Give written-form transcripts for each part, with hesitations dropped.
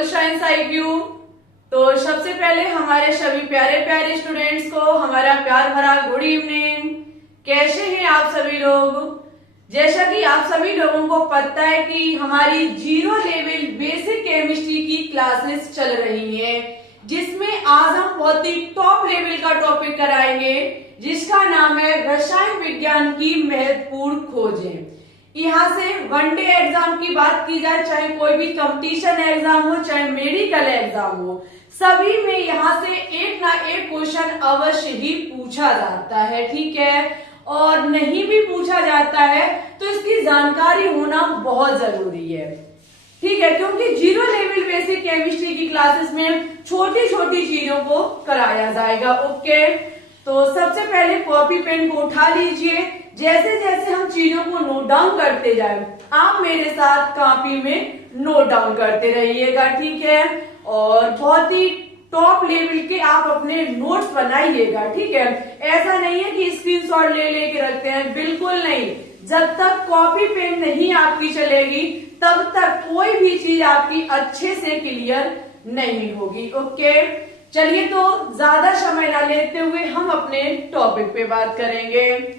Global science IQ। तो सबसे पहले हमारे सभी प्यारे प्यारे स्टूडेंट्स को हमारा प्यार भरा गुड इवनिंग। कैसे हैं आप सभी लोग? जैसा कि आप सभी लोगों को पता है कि हमारी जीरो लेवल बेसिक केमिस्ट्री की क्लासेस चल रही हैं, जिसमें आज हम बहुत ही टॉप लेवल का टॉपिक कराएंगे, जिसका नाम है रसायन विज्ञान की महत्वपूर्ण खोजें। यहाँ से वनडे एग्जाम की बात की जाए, चाहे कोई भी कंपटीशन एग्जाम हो, चाहे मेडिकल एग्जाम हो, सभी में यहाँ से एक ना एक क्वेश्चन अवश्य ही पूछा जाता है। ठीक है, और नहीं भी पूछा जाता है तो इसकी जानकारी होना बहुत जरूरी है। ठीक है, क्योंकि जीरो लेवल बेसिक केमिस्ट्री की क्लासेस में छोटी छोटी चीजों को कराया जाएगा। ओके, तो सबसे पहले कॉपी पेन को उठा लीजिए। जैसे जैसे हम चीजों को नोट डाउन करते जाए, आप मेरे साथ कॉपी में नोट डाउन करते रहिएगा। ठीक है, और बहुत ही टॉप लेवल के आप अपने नोट्स बनाइएगा। ठीक है, ऐसा नहीं है कि स्क्रीनशॉट ले लेके रखते हैं, बिल्कुल नहीं। जब तक कॉपी पेन नहीं आपकी चलेगी तब तक कोई भी चीज आपकी अच्छे से क्लियर नहीं होगी। ओके, चलिए तो ज्यादा समय ना लेते हुए हम अपने टॉपिक पे बात करेंगे।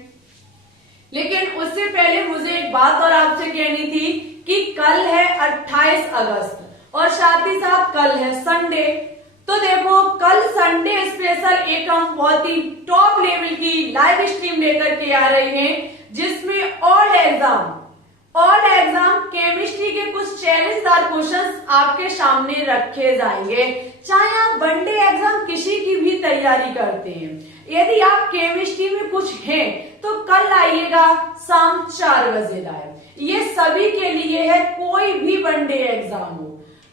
लेकिन उससे पहले मुझे एक बात और आपसे कहनी थी कि कल है 28 अगस्त और साथ ही साथ कल है संडे। तो देखो, कल संडे स्पेशल एक हम बहुत ही टॉप लेवल की लाइव स्ट्रीम लेकर के आ रहे हैं, जिसमें ऑल एग्जाम केमिस्ट्री के कुछ चैलेंजदार क्वेश्चंस आपके सामने रखे जाएंगे। चाहे आप वनडे एग्जाम किसी की भी तैयारी करते हैं, यदि आप केमिस्ट्री में कुछ हैं तो कल आइएगा, शाम 4 बजे लाइव। ये सभी के लिए है, कोई भी वनडे एग्जाम हो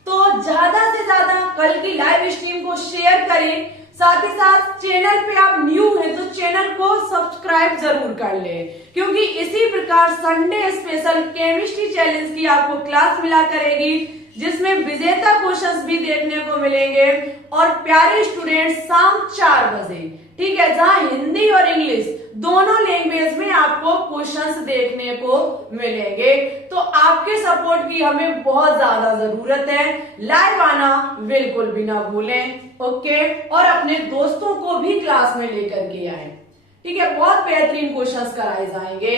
तो ज्यादा से ज्यादा कल की लाइव स्ट्रीम को शेयर करें। साथ ही साथ चैनल पे आप न्यू हैं तो चैनल को सब्सक्राइब जरूर कर ले, क्योंकि इसी प्रकार संडे स्पेशल केमिस्ट्री चैलेंज की आपको क्लास मिला करेगी, जिसमें विजेता क्वेश्चंस भी देखने को मिलेंगे और प्यारे स्टूडेंट शाम 4 बजे। ठीक है, जहां हिंदी और इंग्लिश दोनों लैंग्वेज में आपको क्वेश्चंस देखने को मिलेंगे। तो आपके सपोर्ट की हमें बहुत ज्यादा जरूरत है। लाइव आना बिल्कुल भी ना भूलें। ओके, और अपने दोस्तों को भी क्लास में लेकर के आए। ठीक है, बहुत बेहतरीन क्वेश्चंस कराए जाएंगे।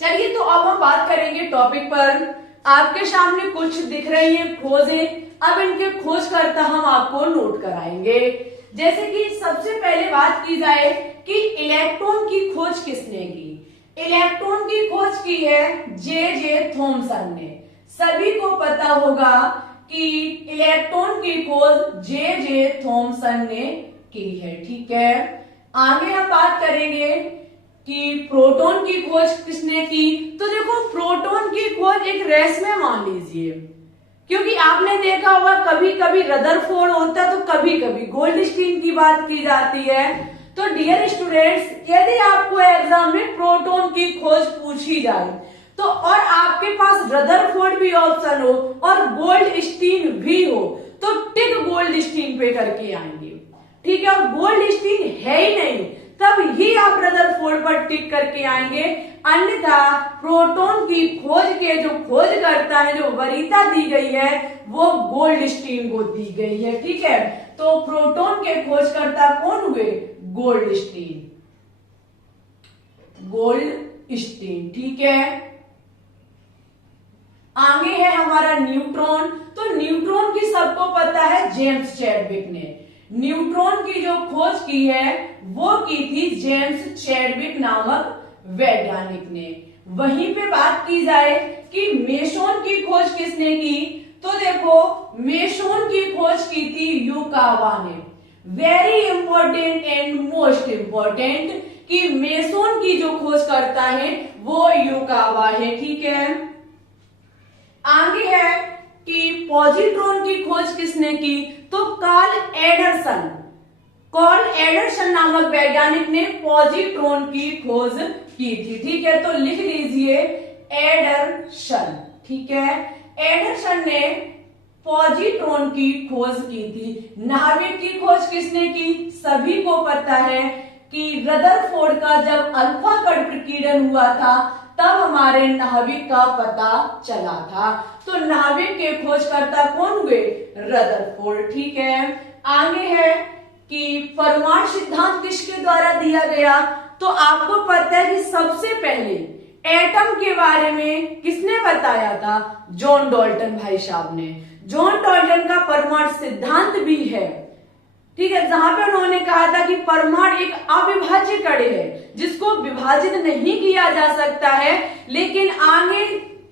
चलिए तो अब हम बात करेंगे टॉपिक पर। आपके सामने कुछ दिख रही है खोजें, अब इनके खोज करता हम आपको नोट कराएंगे। जैसे कि सबसे पहले बात की जाए कि इलेक्ट्रॉन की खोज किसने की। इलेक्ट्रॉन की खोज की है जे थॉमसन ने। सभी को पता होगा कि इलेक्ट्रॉन की खोज जे थॉमसन ने की है। ठीक है, आगे हम बात करेंगे कि प्रोटॉन की खोज किसने की। तो देखो, प्रोटॉन की खोज एक रेस में मान लीजिए, क्योंकि आपने देखा होगा कभी कभी रदरफोर्ड होता है तो कभी कभी गोल्डस्टीन की बात की जाती है। तो डियर स्टूडेंट्स, यदि आपको एग्जाम में प्रोटॉन की खोज पूछी जाए तो और आपके पास रदरफोर्ड भी ऑप्शन हो और गोल्डस्टीन भी हो तो टिक गोल्डस्टीन पे करके आएंगे। ठीक है, और गोल्डस्टीन है ही नहीं तब ही आप रदरफोर्ड पर टिक करके आएंगे, अन्यथा प्रोटॉन की खोज के जो खोज करता है, जो वरीयता दी गई है, वो गोल्डस्टीन को दी गई है। ठीक है, तो प्रोटॉन के खोजकर्ता कौन हुए? गोल्डस्टीन। ठीक है, आगे है हमारा न्यूट्रॉन। तो न्यूट्रॉन की सबको पता है जेम्स चैडविक ने। न्यूट्रॉन की जो खोज की है वो की थी जेम्स चैडविक नामक वैज्ञानिक ने। वहीं पे बात की जाए कि मेसोन की खोज किसने की, तो देखो, मेसोन की खोज की थी युकावा ने। Very important and most important कि मेसोन की जो खोज करता है वो युकावा है। ठीक है, आगे है कि पॉजिट्रॉन की खोज किसने की, तो कार्ल एडरसन नामक वैज्ञानिक ने पॉजिट्रॉन की खोज की थी। ठीक है, तो लिख लीजिए एडरसन। ठीक है, एडरसन ने पॉजिट्रॉन की खोज की थी। नाभिक की खोज किसने की? सभी को पता है कि रदरफोर्ड का जब अल्फा कण प्रकीर्णन हुआ था तब हमारे नाभिक का पता चला था। तो नाभिक के खोजकर्ता कौन हुए? रदरफोर्ड। ठीक है, आगे है कि परमाणु सिद्धांत किसके द्वारा दिया गया? तो आपको पता है कि सबसे पहले एटम के बारे में किसने बताया था? जॉन डाल्टन भाई साहब ने। जॉन डाल्टन का परमाणु सिद्धांत भी है, ठीक है, जहां पे उन्होंने कहा था कि परमाणु एक अविभाज्य कण है जिसको विभाजित नहीं किया जा सकता है। लेकिन आगे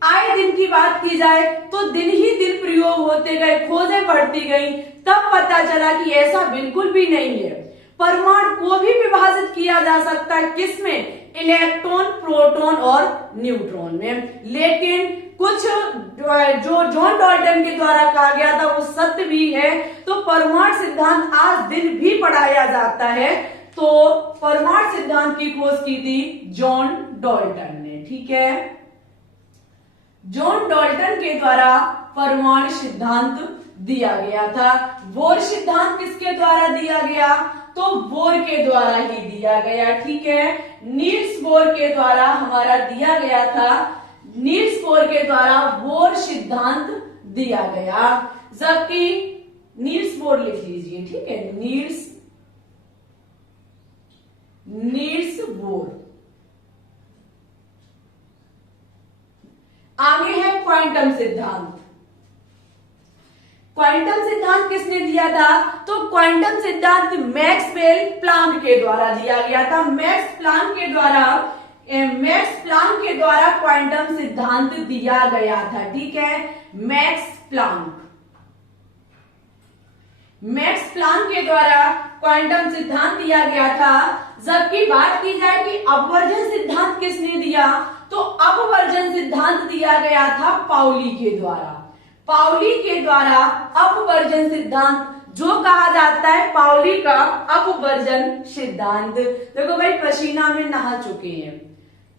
आए दिन की बात की जाए तो दिन ही दिन प्रयोग होते गए, खोजें बढ़ती गई, तब पता चला कि ऐसा बिल्कुल भी नहीं है। परमाणु को भी विभाजित किया जा सकता है, किसमें? इलेक्ट्रॉन, प्रोटॉन और न्यूट्रॉन में। लेकिन कुछ जो जॉन डाल्टन के द्वारा कहा गया था वो सत्य भी है। तो परमाणु सिद्धांत आज दिन भी पढ़ाया जाता है। तो परमाणु सिद्धांत की खोज की थी जॉन डाल्टन ने। ठीक है, जॉन डाल्टन के द्वारा परमाणु सिद्धांत दिया गया था। बोर सिद्धांत किसके द्वारा दिया गया? तो बोर के द्वारा ही दिया गया। ठीक है, नील्स बोर के द्वारा हमारा दिया गया था। नील्स बोर के द्वारा बोर सिद्धांत दिया गया, जबकि नील्स बोर लिख लीजिए। ठीक है, नील्स बोर। आगे है क्वांटम सिद्धांत। क्वांटम सिद्धांत किसने दिया था? तो क्वांटम सिद्धांत मैक्सवेल प्लांक के द्वारा दिया गया था। मैक्स प्लांक के द्वारा क्वांटम सिद्धांत दिया गया था। ठीक है, मैक्स प्लांक के द्वारा क्वांटम सिद्धांत दिया गया था। जबकि बात की जाए कि अपवर्जन सिद्धांत किसने दिया? तो अपवर्जन सिद्धांत दिया गया था पाउली के द्वारा। पाउली के द्वारा अपवर्जन सिद्धांत, जो कहा जाता है पाउली का अपवर्जन सिद्धांत। देखो भाई, पसीना में नहा चुके हैं,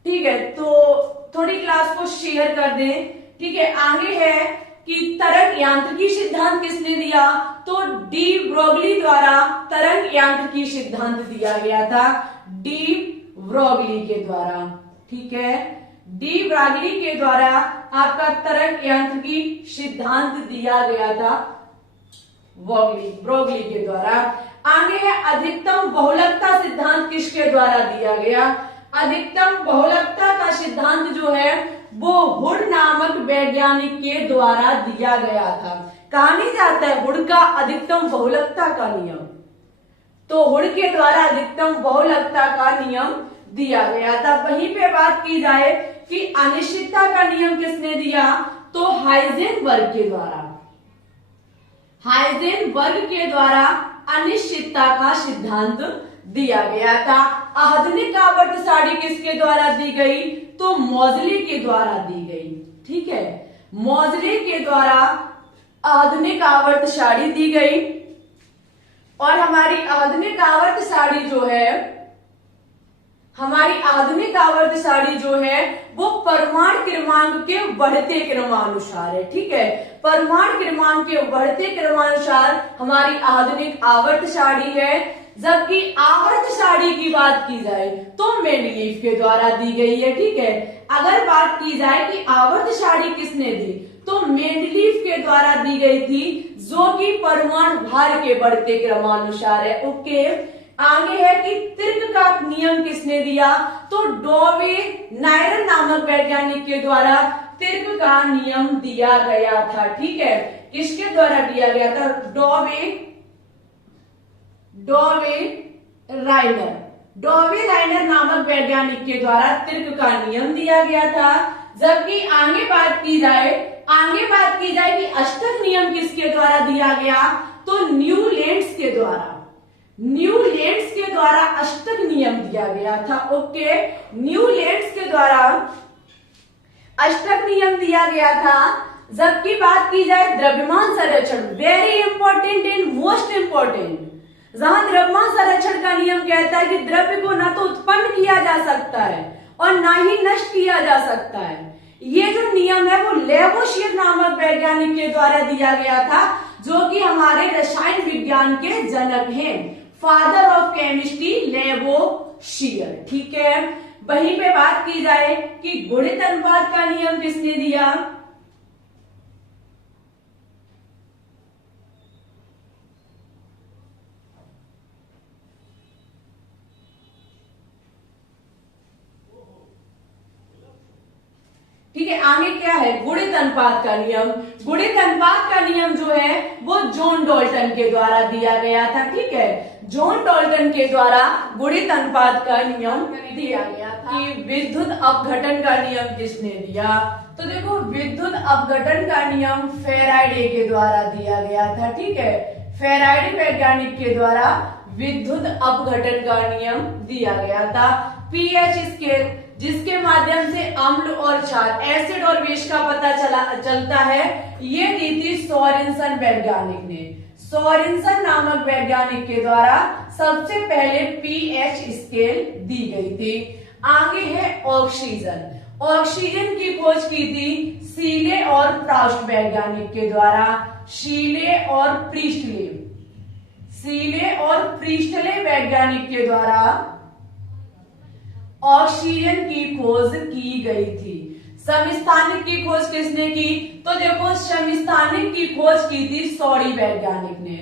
ठीक है, तो थोड़ी क्लास को शेयर कर दें। ठीक है, आगे है कि तरंग यांत्रिकी सिद्धांत किसने दिया? तो डी ब्रोगली द्वारा तरंग यांत्रिकी सिद्धांत दिया गया था। डी ब्रोगली के द्वारा। ठीक है, डी ब्रोगली के द्वारा आपका तरंग यांत्रिकी सिद्धांत दिया गया था ब्रोगली के द्वारा। आगे है अधिकतम बहुलकता सिद्धांत किसके द्वारा दिया गया? अधिकतम बहुलकता का सिद्धांत जो है वो हुड नामक वैज्ञानिक के द्वारा दिया गया था। कहा नहीं जाता है हुड का अधिकतम बहुलकता का नियम? तो हुड के द्वारा अधिकतम बहुलकता का नियम दिया गया था। वहीं पे बात की जाए कि अनिश्चितता का नियम किसने दिया? तो हाइजेनबर्ग के द्वारा अनिश्चितता का सिद्धांत दिया गया था। आधुनिक आवर्त सारणी किसके द्वारा दी गई? तो मोजले के द्वारा दी गई। ठीक है, मोजले के द्वारा आधुनिक आवर्त सारणी दी गई। और हमारी आधुनिक आवर्त सारणी जो है वो परमाणु क्रमांक के बढ़ते क्रमानुसार है। ठीक है, परमाणु क्रमांक के बढ़ते क्रमानुसार हमारी आधुनिक आवर्त सारणी है। जबकि आवर्त सारणी की बात की जाए तो मेंडलीफ के द्वारा दी गई है। ठीक है, अगर बात की जाए कि आवर्त सारणी किसने दी, तो मेंडलीफ के द्वारा दी गई थी, जो कि परमाणु भार के बढ़ते क्रमानुसार है। ओके, आगे है कि तिर्क का नियम किसने दिया? तो डॉवे नायरन नामक वैज्ञानिक के द्वारा तिर्क का नियम दिया गया था। ठीक है, किसके द्वारा दिया गया था? डॉवे राइनर नामक वैज्ञानिक के द्वारा तिर्क का नियम दिया गया था। जबकि आगे बात की जाए कि अष्टक नियम किसके द्वारा दिया गया? तो न्यूलैंड्स के द्वारा अष्टक नियम दिया गया था। ओके, न्यूलैंड्स के द्वारा अष्टक नियम दिया गया था। जबकि बात की जाए द्रव्यमान संरक्षण, very important and most important, जहां द्रव्यमान संरक्षण का नियम कहता है कि द्रव्य को न तो उत्पन्न किया जा सकता है और न ही नष्ट किया जा सकता है। ये जो नियम है वो लेवोशियर नामक वैज्ञानिक के द्वारा दिया गया था, जो कि हमारे रसायन विज्ञान के जनक हैं, फादर ऑफ केमिस्ट्री लेवोशियर। ठीक है, वहीं पे बात की जाए कि गुणित अनुपात का नियम किसने दिया? ठीक है, आगे क्या है? गुणित अनुपात का नियम। गुणित अनुपात का नियम जो है वो जॉन डाल्टन के द्वारा दिया गया था। ठीक है, जॉन डाल्टन के द्वारा गुणित अनुपात का नियम दिया गया था। कि विद्युत अपघटन का नियम किसने दिया? तो देखो, विद्युत अपघटन का नियम फैराडे के द्वारा दिया गया था। ठीक है, फैराडे वैज्ञानिक के द्वारा विद्युत अपघटन का नियम दिया गया था। पीएच स्केल, जिसके माध्यम से अम्ल और क्षार, एसिड और बेस का पता चलता है, ये दी थी सोरेनसन वैज्ञानिक ने। सोरेनसन नामक वैज्ञानिक के द्वारा सबसे पहले पीएच स्केल दी गई थी। आगे है ऑक्सीजन। ऑक्सीजन की खोज की थी शीले और प्राउस्ट वैज्ञानिक के द्वारा। शीले और प्रीस्टले वैज्ञानिक के द्वारा ऑक्सीजन की खोज की गई थी। समस्थानिक की खोज किसने की? तो देखो, समस्थानिक की खोज की थी शोरी वैज्ञानिक ने।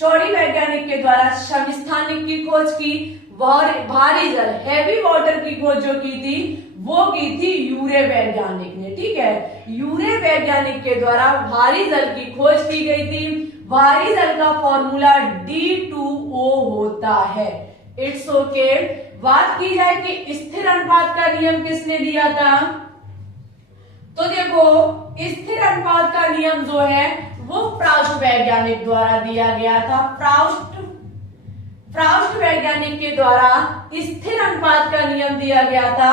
शोरी वैज्ञानिक के द्वारा समस्थानिक की खोज की। भारी जल, हैवी वाटर की खोज जो की थी वो की थी यूरे वैज्ञानिक ने। ठीक है, यूरे वैज्ञानिक के द्वारा भारी जल की खोज की गई थी। भारी जल का फॉर्मूला D2O होता है। It's okay. बात की जाए कि स्थिर अनुपात का नियम किसने दिया था? तो देखो, स्थिर अनुपात का नियम जो है वो प्राउस्ट वैज्ञानिक द्वारा दिया गया था। प्राउस्ट वैज्ञानिक के द्वारा स्थिर अनुपात का नियम दिया गया था।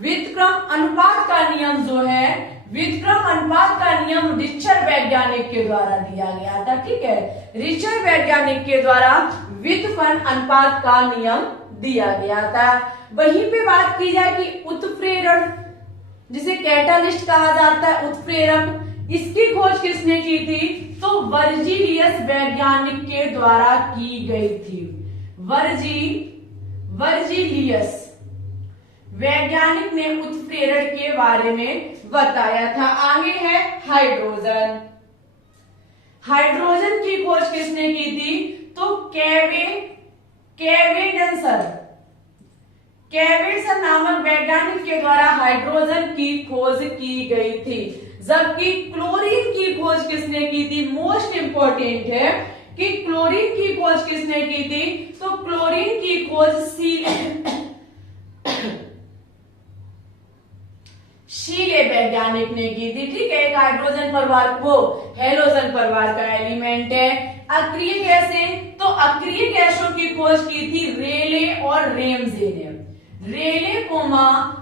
व्युत्क्रम अनुपात का नियम जो है, व्युत्क्रम अनुपात का नियम रिचर वैज्ञानिक के द्वारा दिया गया था। ठीक है, रिचर वैज्ञानिक के द्वारा व्युत्क्रम अनुपात का नियम दिया गया था। वहीं पे बात की जाए कि उत्प्रेरण, जिसे कैटालिस्ट कहा जाता है, उत्प्रेरक, इसकी खोज किसने की थी? तो वर्जीलियस वैज्ञानिक के द्वारा की गई थी। वर्जीलियस वैज्ञानिक ने उत्प्रेरण के बारे में बताया था। आगे है हाइड्रोजन। हाइड्रोजन की खोज किसने की थी? तो केविन्सन नामक वैज्ञानिक के द्वारा हाइड्रोजन की खोज की गई थी। जबकि क्लोरीन की खोज किसने की थी? मोस्ट इंपॉर्टेंट है कि क्लोरीन की खोज किसने की थी? तो क्लोरीन की खोज शीले वैज्ञानिक ने की थी। ठीक है, एक हाइड्रोजन परिवार को हेलोजन परिवार का एलिमेंट है। अक्रिय गैसें, तो अक्रिय गैसों की खोज की थी रेले और रेमजे ने।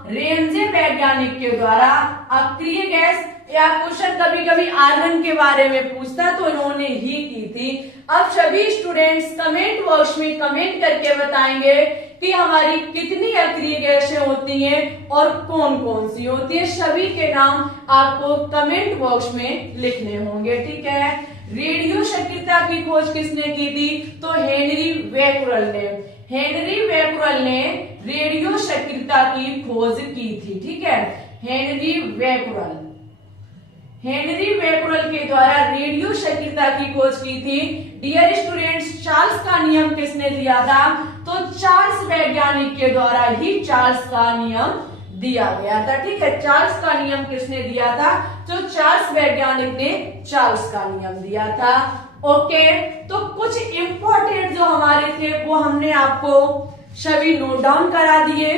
रेमजे वैज्ञानिक के द्वारा अक्रिय गैस, या क्वेश्चन कभी कभी आर्गन के बारे में पूछता तो उन्होंने ही की थी। अब सभी स्टूडेंट्स कमेंट बॉक्स में कमेंट करके बताएंगे कि हमारी कितनी अक्रिय गैसें होती हैं और कौन कौन सी होती है। सभी के नाम आपको कमेंट बॉक्स में लिखने होंगे। ठीक है, रेडियो सक्रियता की खोज किसने की थी? तो हेनरी बैक्यूरेल ने रेडियो सक्रियता की खोज की थी। ठीक है, हेनरी बैक्यूरेल के द्वारा रेडियो सक्रियता की खोज की थी। डियर स्टूडेंट्स, चार्ल्स का नियम किसने दिया था? तो चार्ल्स वैज्ञानिक के द्वारा ही चार्ल्स का नियम दिया गया था। ठीक है, चार्ल्स का नियम किसने दिया था? तो चार्ल्स वैज्ञानिक ने चार्ल्स का नियम दिया था। ओके, तो कुछ इंपॉर्टेंट जो हमारे थे वो हमने आपको सभी नोट डाउन करा दिए।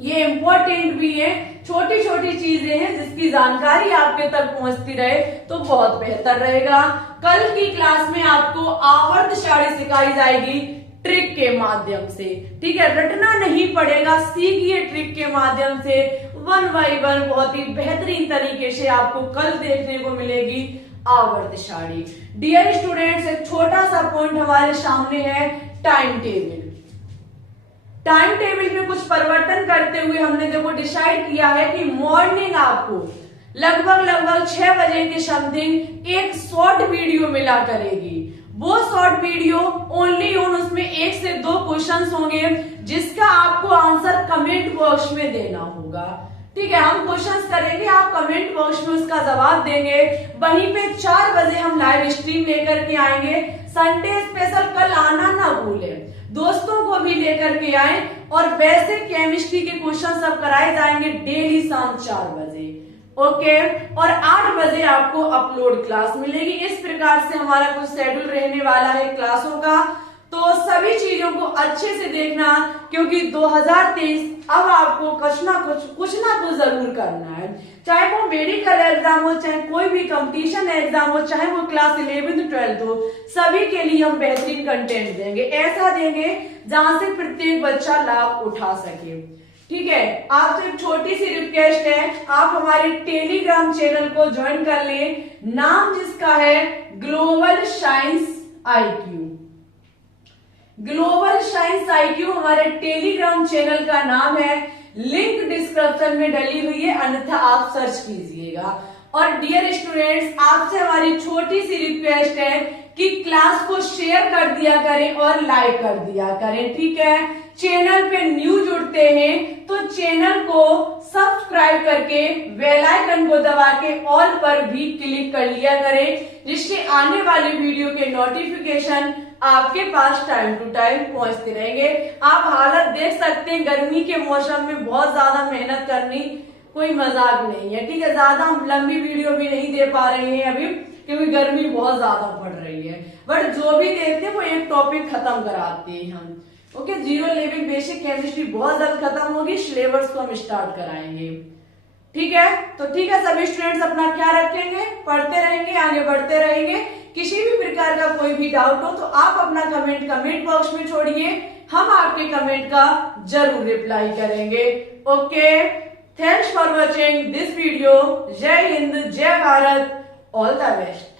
ये इंपॉर्टेंट भी है, छोटी छोटी चीजें हैं जिसकी जानकारी आपके तक पहुंचती रहे तो बहुत बेहतर रहेगा। कल की क्लास में आपको आवर्त सारणी सिखाई जाएगी ट्रिक के माध्यम से। ठीक है, रटना नहीं पड़ेगा, सीखिए ट्रिक के माध्यम से 1 by 1 बहुत ही बेहतरीन तरीके से आपको कल देखने को मिलेगी आवर्त सारणी। डियर स्टूडेंट्स, एक छोटा सा पॉइंट हमारे सामने है टाइम टेबल। टाइम टेबल में कुछ परिवर्तन करते हुए हमने देखो डिसाइड किया है कि मॉर्निंग आपको लगभग 6 बजे के समथिंग एक शॉर्ट वीडियो मिला करेगी। वो शॉर्ट वीडियो ओनली ऑन उसमें 1 से 2 क्वेश्चंस होंगे जिसका आपको आंसर कमेंट बॉक्स में देना होगा। ठीक है, हम क्वेश्चंस करेंगे, आप कमेंट बॉक्स में उसका जवाब देंगे। वहीं पे 4 बजे हम लाइव स्ट्रीम लेकर के आएंगे। संडे स्पेशल कल आना ना भूलें, दोस्तों को भी लेकर के आए। और बेसिक केमिस्ट्री के क्वेश्चन सब कराए जाएंगे डेली शाम 4 बजे। ओके, और 8 बजे आपको अपलोड क्लास मिलेगी। इस प्रकार से हमारा कुछ शेड्यूल रहने वाला है क्लासों का। तो सभी चीजों को अच्छे से देखना, क्योंकि 2023 अब आपको कुछ ना कुछ जरूर करना है। चाहे वो मेडिकल एग्जाम हो, चाहे कोई भी कंपटीशन एग्जाम हो, चाहे वो क्लास 11th 12th हो, सभी के लिए हम बेहतरीन कंटेंट देंगे। ऐसा देंगे जहां से प्रत्येक बच्चा लाभ उठा सके। ठीक है, आपसे एक छोटी सी रिक्वेस्ट है, आप हमारे टेलीग्राम चैनल को ज्वाइन कर लें, नाम जिसका है global science IQ। Global science IQ हमारे टेलीग्राम चैनल का नाम है। लिंक डिस्क्रिप्शन में डली हुई है, अन्यथा आप सर्च कीजिएगा। और डियर स्टूडेंट्स, आपसे हमारी छोटी सी रिक्वेस्ट है कि क्लास को शेयर कर दिया करें और लाइक कर दिया करें। ठीक है, चैनल पे न्यू जुड़ते हैं तो चैनल को सब्सक्राइब करके बेल आइकन को दबा के ऑल पर भी क्लिक कर लिया करें, जिससे आने वाली वीडियो के नोटिफिकेशन आपके पास टाइम टू टाइम पहुंचते रहेंगे। आप हालत देख सकते हैं, गर्मी के मौसम में बहुत ज्यादा मेहनत करनी कोई मजाक नहीं है। ठीक है, ज्यादा हम लंबी वीडियो भी नहीं दे पा रहे हैं अभी, क्योंकि गर्मी बहुत ज्यादा पड़ रही है। बट जो भी देते हैं वो एक टॉपिक खत्म कराते हैं हम। ओके, 0 लेवल बेसिक केमिस्ट्री बहुत जल्द खत्म होगी, सिलेबस को हम स्टार्ट कराएंगे। ठीक है, तो ठीक है, सभी स्टूडेंट्स अपना ख्याल रखेंगे, पढ़ते रहेंगे, आगे बढ़ते रहेंगे। किसी भी प्रकार का कोई भी डाउट हो तो आप अपना कमेंट बॉक्स में छोड़िए, हम आपके कमेंट का जरूर रिप्लाई करेंगे। Okay, thanks for watching this video. जय हिंद, जय भारत, ऑल द बेस्ट।